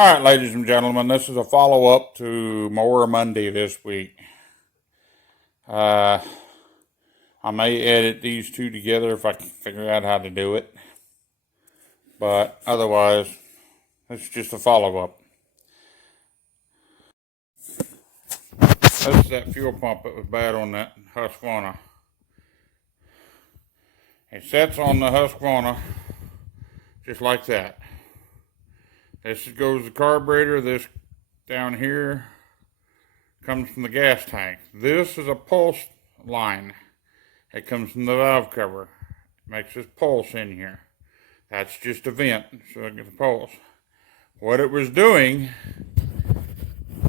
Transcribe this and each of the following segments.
All right, ladies and gentlemen, this is a follow-up to Mower Monday this week. I may edit these two together if I can figure out how to do it. But otherwise, it's just a follow-up. This is that fuel pump that was bad on that Husqvarna. It sets on the Husqvarna just like that. This goes the carburetor. This down here comes from the gas tank. This is a pulse line. It comes from the valve cover. It makes this pulse in here. That's just a vent, so it gets a pulse. What it was doing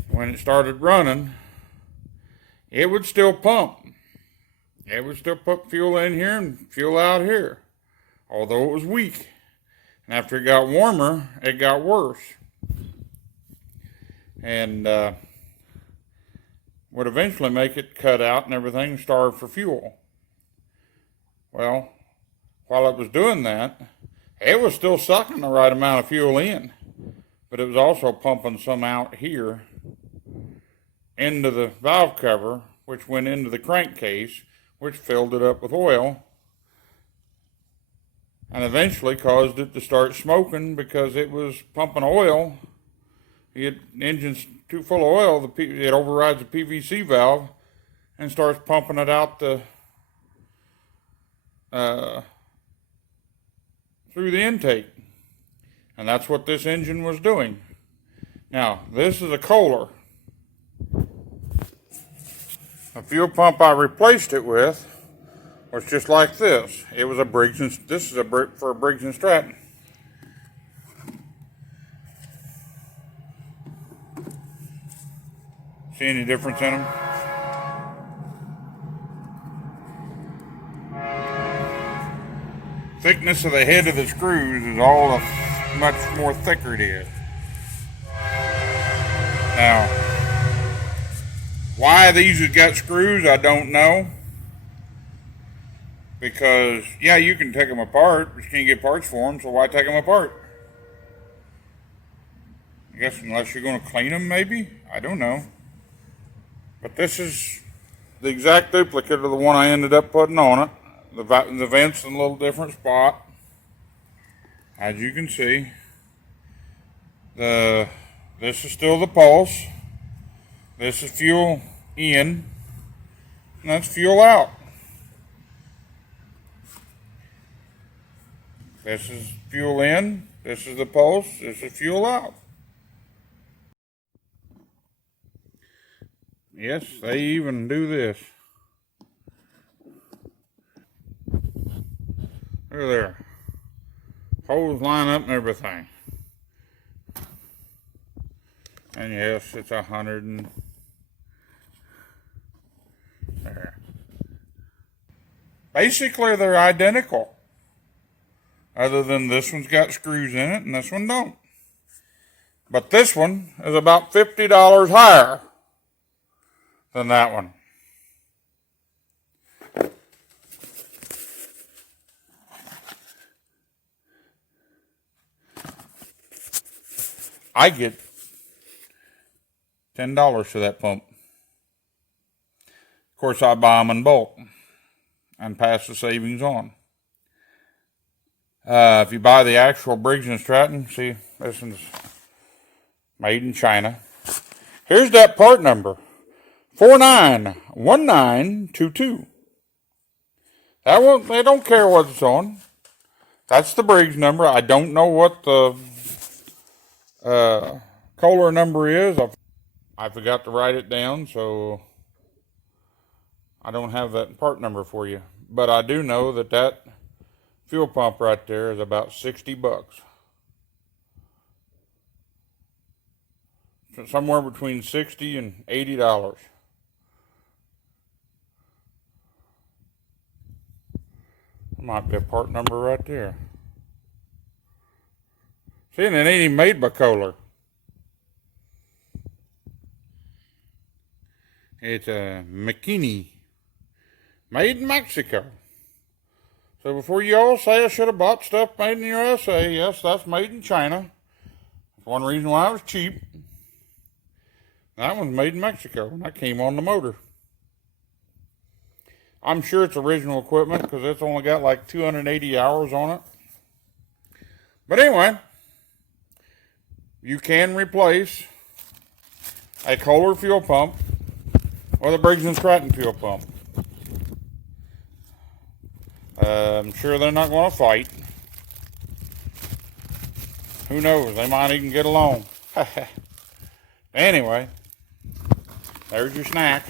when it started running, it would still pump. It would still put fuel in here and fuel out here, although it was weak. And after it got warmer, it got worse. And would eventually make it cut out and everything, starve for fuel. Well, while it was doing that, it was still sucking the right amount of fuel in, but it was also pumping some out here into the valve cover, which went into the crankcase, which filled it up with oil, and eventually caused it to start smoking because it was pumping oil. The engine's too full of oil, it overrides the PVC valve and starts pumping it out through the intake. And that's what this engine was doing. Now, this is a Kohler. The fuel pump I replaced it with was just like this. It was a Briggs, this is for a Briggs Stratton. See any difference in them? Thickness of the head of the screws is all the much more thicker it is. Now, why these have got screws, I don't know. Because, yeah, you can take them apart, but you can't get parts for them, so why take them apart? I guess unless you're going to clean them, maybe? I don't know. But this is the exact duplicate of the one I ended up putting on it. The vent's in a little different spot, as you can see. This is still the pulse. This is fuel in, and that's fuel out. This is fuel in, this is the pulse, this is fuel out. Yes, they even do this. Look there. Holes line up and everything. And yes, it's 100 and there. Basically, they're identical. Other than this one's got screws in it and this one don't. But this one is about $50 higher than that one. I get $10 for that pump. Of course, I buy them in bulk and pass the savings on. If you buy the actual Briggs Stratton, see, this one's made in China. Here's that part number, 491922. That one, they don't care what it's on. That's the Briggs number. I don't know what the Kohler number is. I forgot to write it down, so I don't have that part number for you. But I do know that fuel pump right there is about 60 bucks. So somewhere between $60 and $80. Might be a part number right there. See, and it ain't even made by Kohler. It's a McKinney, made in Mexico. So before you all say I should have bought stuff made in the USA, yes, that's made in China. One reason why it was cheap. That one's made in Mexico, and that came on the motor. I'm sure it's original equipment because it's only got like 280 hours on it. But anyway, you can replace a Kohler fuel pump with a Briggs Stratton fuel pump. I'm sure they're not going to fight. Who knows? They might even get along. Anyway, there's your snack.